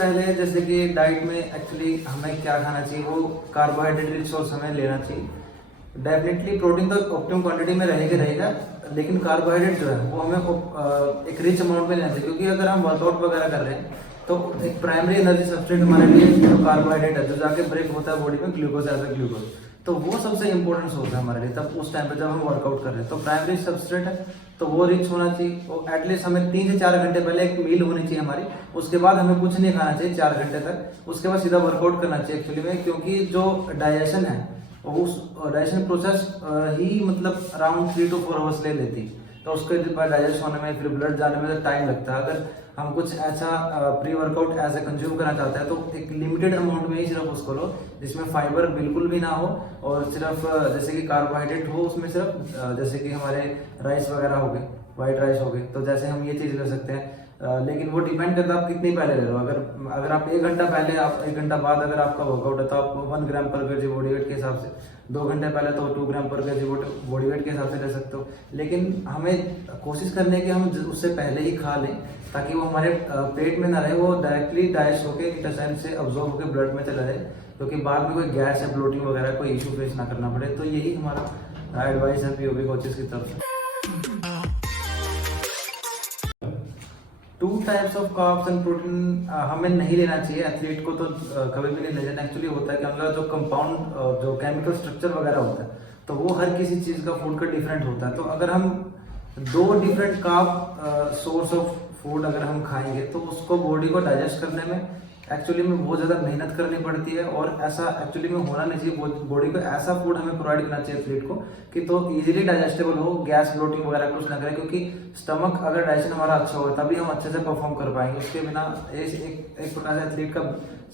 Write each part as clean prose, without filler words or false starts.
पहले जैसे कि डाइट में एक्चुअली हमें क्या खाना चाहिए, वो कार्बोहाइड्रेट रिच सोर्स हमें लेना चाहिए। डेफिनेटली प्रोटीन तो ऑप्टिमम क्वांटिटी में रहेगा, लेकिन कार्बोहाइड्रेट जो है वो हमें एक रिच अमाउंट में लेना चाहिए, क्योंकि अगर हम वर्कआउट वगैरह कर रहे हैं तो एक प्राइमरी एनर्जी सब्सट्रेट हमारे लिए जो कार्बोहाइड्रेट है, जो जाके ब्रेक होता है बॉडी में ग्लूकोज एज अ ग्लूकोज, तो वो सबसे इंपॉर्टेंट सोर्स है हमारे लिए तब उस टाइम पे जब हम वर्कआउट कर रहे हैं। तो प्राइमरी सब्सट्रेट है तो वो रिच होना चाहिए, और एटलीस्ट हमें 3 से 4 घंटे पहले एक मील होनी चाहिए हमारी। उसके बाद हमें कुछ नहीं खाना चाहिए 4 घंटे तक, उसके बाद सीधा वर्कआउट करना चाहिए एक्चुअली में, क्योंकि जो डाइजेशन है उस डाइजेशन प्रोसेस ही मतलब अराउंड 3 to 4 आवर्स ले लेती, तो उसके बाद डाइजेस्ट होने में फिर ब्लड जाने में टाइम लगता है। अगर हम कुछ ऐसा प्री वर्कआउट ऐसे कंज्यूम करना चाहते हैं तो एक लिमिटेड अमाउंट में ही सिर्फ उसको लो, जिसमें फाइबर बिल्कुल भी ना हो और सिर्फ जैसे कि कार्बोहाइड्रेट हो उसमें, सिर्फ जैसे कि हमारे राइस वगैरह हो गए, वाइट राइस हो गए, तो जैसे हम ये चीज़ ले सकते हैं। लेकिन वो डिपेंड करता है आप कितनी पहले ले लो। अगर आप 1 घंटा पहले, आप 1 घंटा बाद अगर आपका वर्कआउट है तो आप 1 ग्राम पर केजी बॉडी वेट के हिसाब से, 2 घंटे पहले तो 2 ग्राम पर केजी बॉडी वेट के हिसाब से ले सकते हो। लेकिन हमें कोशिश करनी है कि हम उससे पहले ही खा लें, ताकि वो हमारे पेट में ना रहे, वो डायरेक्टली डाइजेस्ट होकर इंटेस्टाइन से अब्जॉर्ब होकर ब्लड में चला जाए, क्योंकि बाद में कोई गैस या ब्लोटिंग वगैरह कोई इशू फेस ना करना पड़े। तो यही हमारा एडवाइस है पीओपी कोचेस की तरफ से। 2 types of carbs and protein हमें नहीं लेना चाहिए एथलीट को, तो कभी भी नहीं ले जाना। एक्चुअली होता है कि हमारा जो कंपाउंड जो केमिकल स्ट्रक्चर वगैरह होता है तो वो हर किसी चीज़ का फूड का डिफरेंट होता है। तो अगर हम 2 different carb source of food अगर हम खाएंगे तो उसको बॉडी को डाइजेस्ट करने में एक्चुअली में बहुत ज़्यादा मेहनत करनी पड़ती है, और ऐसा एक्चुअली में होना नहीं चाहिए। बॉडी को ऐसा फूड हमें प्रोवाइड करना चाहिए एथलीट को कि तो इजीली डाइजेस्टेबल हो, गैस ब्लोटिंग वगैरह कुछ ना करे, क्योंकि स्टमक अगर डाइजेशन हमारा अच्छा होगा तभी हम अच्छे से परफॉर्म कर पाएंगे। उसके बिना एक प्रकार से एथलीट का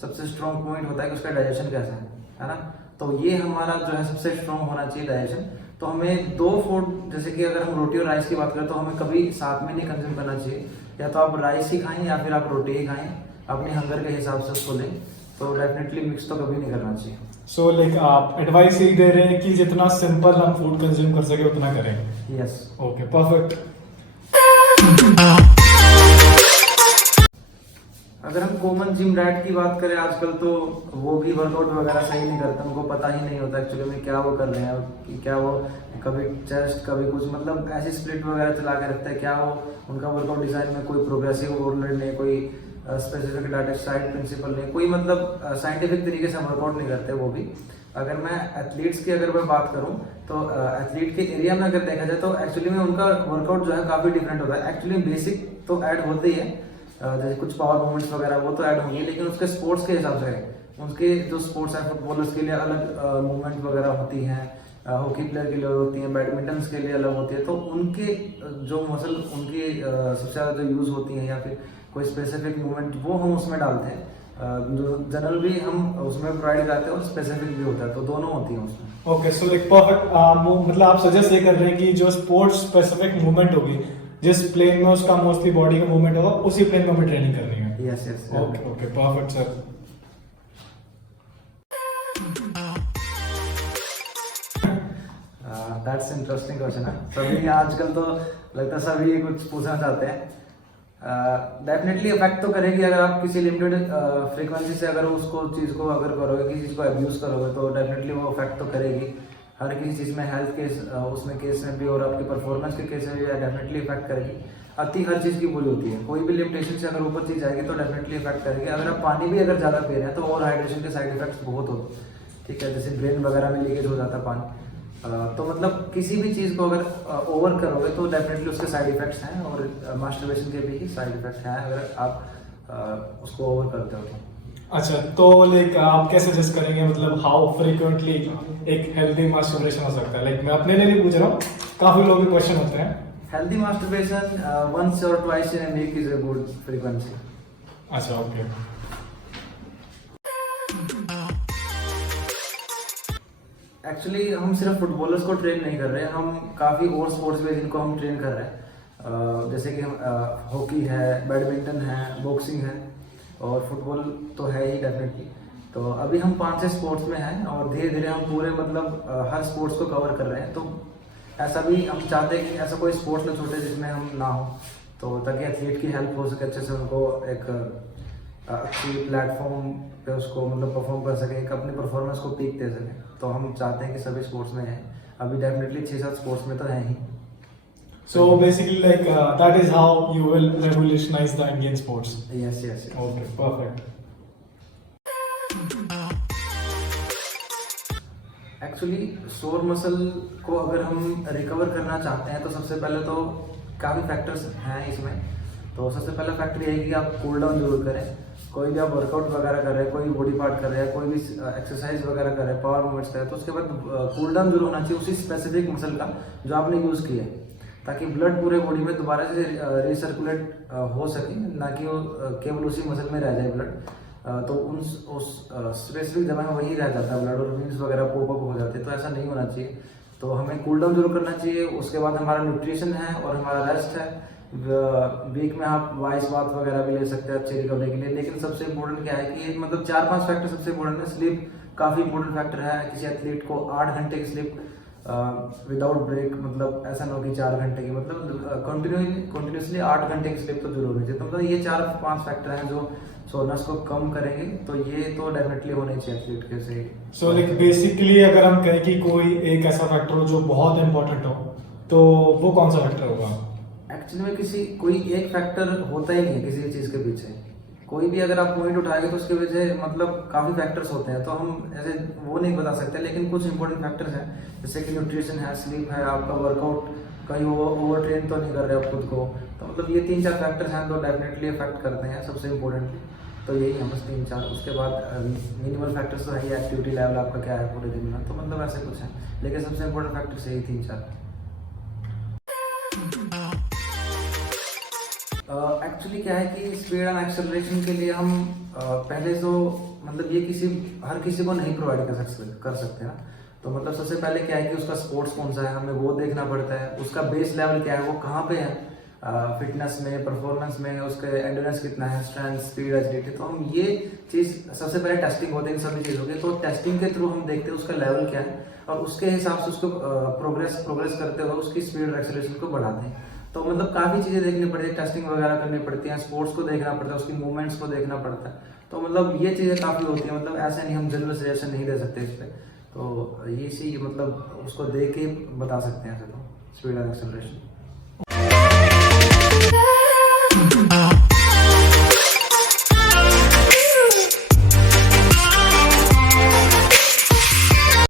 सबसे स्ट्रॉन्ग पॉइंट होता है कि उसका डाइजेशन कैसा है ना। तो ये हमारा जो है सबसे स्ट्रॉन्ग होना चाहिए डाइजेशन। तो हमें 2 फूड, जैसे कि अगर हम रोटी और राइस की बात करें तो हमें कभी साथ में नहीं कंज्यूम करना चाहिए, या तो आप राइस ही खाएं या फिर आप रोटी ही खाएं, अपने हंगर के हिसाब से उसको लें। तो डेफिनेटली मिक्स तो कभी नहीं करना चाहिए। सो लाइक आप एडवाइस यही दे रहे हैं कि जितना सिंपल हम फूड कंज्यूम कर सके उतना करें। Yes, okay, perfect. अगर हम कॉमन जिम डाइट की बात करें आजकल, तो वो भी वर्कआउट वगैरह सही नहीं करते, उनको पता ही नहीं होता एक्चुअली में क्या वो कर रहे हैं, कि क्या वो कभी चेस्ट कभी कुछ मतलब ऐसी स्प्लिट वगैरह चला के रखता है, क्या वो उनका वर्कआउट डिजाइन में कोई प्रोग्रेसिव ओवरलोड नहीं, कोई स्पेसिफिक डाइट साइड प्रिंसिपल नहीं, कोई मतलब साइंटिफिक तरीके से वर्कआउट नहीं करते वो भी। अगर मैं एथलीट्स की अगर मैं बात करूं तो एथलीट के एरिया में अगर देखा जाए तो एक्चुअली में उनका वर्कआउट जो है काफ़ी डिफरेंट होता है। एक्चुअली बेसिक तो ऐड होते ही है, जैसे कुछ पावर मूवमेंट्स वगैरह वो तो ऐड होंगे, लेकिन उसके स्पोर्ट्स के हिसाब से उनके जो स्पोर्ट्स हैं, फुटबॉलर्स के लिए अलग मूवमेंट वगैरह होती हैं, हॉकी प्लेयर के लिए होती हैं, बैडमिंटन के लिए अलग होती है। तो उनके जो मसल उनकी सबसे ज़्यादा जो यूज़ होती हैं या फिर कोई स्पेसिफिक मूवमेंट वो हम उसमें डालते हैं, जो जनरल भी हम उसमें प्रोवाइड करते हैं और स्पेसिफिक भी होता है, तो दोनों होती हैं उसमें। Okay, so like perfect. मतलब आप सजेस्ट ये कर रहे हैं कि जो स्पोर्ट्स स्पेसिफिक मूवमेंट होगी, जिस प्लेन में उसका मोस्टली बॉडी का मूवमेंट होगा उसी प्लेन में हमें ट्रेनिंग करनी है। Yes yes, okay okay, perfect sir. That's interesting question है। सभी आजकल तो लगता है सभी कुछ पूछना चाहते हैं। डेफिनेटली इफेक्ट तो करेगी, अगर आप किसी लिमिटेड फ्रीक्वेंसी से अगर उसको चीज़ को अगर करोगे, किसी चीज़ को अब्यूज़ करोगे, तो डेफिनेटली वो इफेक्ट तो करेगी हर किसी चीज़ में, हेल्थ केस उसमें केस में भी और आपकी परफॉर्मेंस के केस में भी डेफिनेटली इफेक्ट करेगी। अति हर चीज़ की बुरी होती है, कोई भी लिमिटेशन से अगर ऊपर चीज़ आएगी तो डेफिनेटली इफेक्ट करेगी। अगर आप पानी भी अगर ज़्यादा पी रहे हैं तो ओवर हाइड्रेशन के साइड इफेक्ट्स बहुत होते हैं, ठीक है, जैसे ब्रेन वगैरह में लीकेज हो जाता है पानी। तो मतलब किसी भी चीज़ को अगर ओवर करोगे तो डेफिनेटली उसके साइड इफेक्ट्स हैं, और मास्टरबेशन के भी साइड इफेक्ट्स हैं अगर आप उसको ओवर करते हो तो। अच्छा, तो लाइक आप कैसे सजेस्ट करेंगे, मतलब हाउ फ्रीक्वेंटली एक हेल्दी मास्टरबेशन हो सकता है? लाइक मैं अपने लिए भी पूछ रहा हूँ, काफी लोगों के क्वेश्चन होते हैं। Healthy masturbation once or twice in a week is a good frequency. अच्छा, ओके। एक्चुअली हम सिर्फ फुटबॉलर्स को ट्रेन नहीं कर रहे हैं, हम काफ़ी और स्पोर्ट्स में जिनको हम ट्रेन कर रहे हैं, जैसे कि हम हॉकी है, बैडमिंटन है, बॉक्सिंग है, और फुटबॉल तो है ही डेफिनेटली। तो अभी हम 5-6 स्पोर्ट्स में हैं और धीरे धीरे हम पूरे मतलब हर स्पोर्ट्स को कवर कर रहे हैं। तो ऐसा भी हम चाहते हैं कि ऐसा कोई स्पोर्ट्स न छूटे जिसमें हम ना हो, तो ताकि एथलीट की हेल्प हो सके अच्छे से, उनको एक अच्छी प्लेटफॉर्म पे उसको मतलब परफॉर्म कर सके, एक अपनी परफॉर्मेंस को पीक दे सके। तो हम चाहते हैं कि सभी स्पोर्ट्स में हैं, अभी डेफिनेटली 6-7 स्पोर्ट्स में तो हैं ही। So basically, like that is how you will revolutionize the Indian sports. Yes yes. Okay, perfect. Actually शोर मसल को अगर हम रिकवर करना चाहते हैं तो सबसे पहले तो काफ़ी फैक्टर्स हैं इसमें। तो सबसे पहला फैक्टर ये है कि आप कूल डाउन जरूर करें। कोई भी आप वर्कआउट वगैरह कर रहे हैं, कोई भी बॉडी पार्ट कर रहे हैं, कोई भी एक्सरसाइज वगैरह कर रहे हैं, पावर मूवमेंट्स कर रहे हैं, तो उसके बाद कूल डाउन जरूर होना चाहिए उसी स्पेसिफिक मसल का जो आपने यूज़ किया है, ताकि ब्लड पूरे बॉडी में दोबारा से रिसर्कुलेट हो सके, ना कि वो केवल उसी मसल में रह जाए ब्लड। तो उस स्पेसिफिक जगह में वही रह जाता है ब्लड और वीन्स वगैरह पॉप अप हो जाते हैं, तो ऐसा नहीं होना चाहिए। तो हमें कूल डाउन जरूर करना चाहिए। उसके बाद हमारा न्यूट्रिशन है और हमारा रेस्ट है। वीक में आप वाइस बाथ वगैरह भी ले सकते हैं अच्छी रिकवरी के लिए। लेकिन सबसे इम्पोर्टेंट क्या है कि मतलब 4-5 फैक्टर सबसे इम्पोर्टेंट है। स्लीप काफ़ी इंपॉर्टेंट फैक्टर है। किसी एथलीट को 8 घंटे की स्लीप विदाउट ब्रेक, मतलब ऐसा ना हो कि 4 घंटे की, मतलब कंटिन्यूसली 8 घंटे की स्लीप तो जरूर होनी चाहिए। तो मतलब ये 4-5 फैक्टर हैं जो सोनस को कम करेंगे, तो ये तो डेफिनेटली होने चाहिए एथलीट के से। सो लाइक बेसिकली अगर हम कहें कि कोई एक ऐसा फैक्टर हो जो बहुत इंपॉर्टेंट हो, तो वो कौन सा फैक्टर होगा? एक्चुअली में कोई एक फैक्टर होता ही नहीं है किसी चीज़ के पीछे। कोई भी अगर आप पॉइंट उठाएंगे तो उसके वजह मतलब काफ़ी फैक्टर्स होते हैं, तो हम ऐसे वो नहीं बता सकते। लेकिन कुछ इंपॉर्टेंट फैक्टर्स हैं, जैसे कि न्यूट्रिशन है, स्लीप है, आपका वर्कआउट कहीं ओवर ट्रेन तो नहीं कर रहे आप खुद को। तो मतलब ये 3-4 फैक्टर्स हैं तो डेफिनेटली इफेक्ट करते हैं सबसे इम्पोर्टेंटली। तो यही है बस 3-4। उसके बाद मिनिमल फैक्टर्स तो है ही, एक्टिविटी लेवल आपका क्या है पूरे दिन में, तो मतलब ऐसे कुछ है। लेकिन सबसे इम्पोर्टेंट फैक्टर्स यही 3-4। एक्चुअली क्या है कि स्पीड एंड एक्सेलरेशन के लिए हम पहले तो मतलब ये हर किसी को नहीं प्रोवाइड कर सकते ना। तो मतलब सबसे पहले क्या है कि उसका स्पोर्ट्स कौन सा है, हमें वो देखना पड़ता है। उसका बेस लेवल क्या है, वो कहाँ पे है, फिटनेस में, परफॉर्मेंस में, उसका एंड्योरेंस कितना है, स्ट्रेंथ, स्पीड, एजिलिटी। तो हम ये चीज़ सबसे पहले टेस्टिंग होती है सभी चीज़ों की। तो टेस्टिंग के थ्रू हम देखते हैं उसका लेवल क्या है और उसके हिसाब से उसको प्रोग्रेस करते हुए उसकी स्पीड और एक्सेलरेशन को बढ़ाते हैं। तो मतलब काफ़ी चीज़ें देखनी पड़ती है, टेस्टिंग वगैरह करनी पड़ती है, स्पोर्ट्स को देखना पड़ता है, उसकी मूवमेंट्स को देखना पड़ता है। तो मतलब ये चीज़ें काफ़ी होती है, मतलब ऐसे नहीं हम जनरल सजेशन नहीं दे सकते इस पर। तो ये सी मतलब उसको देख के बता सकते हैं ऐसे तो स्पीड एंड एक्सेलरेशन।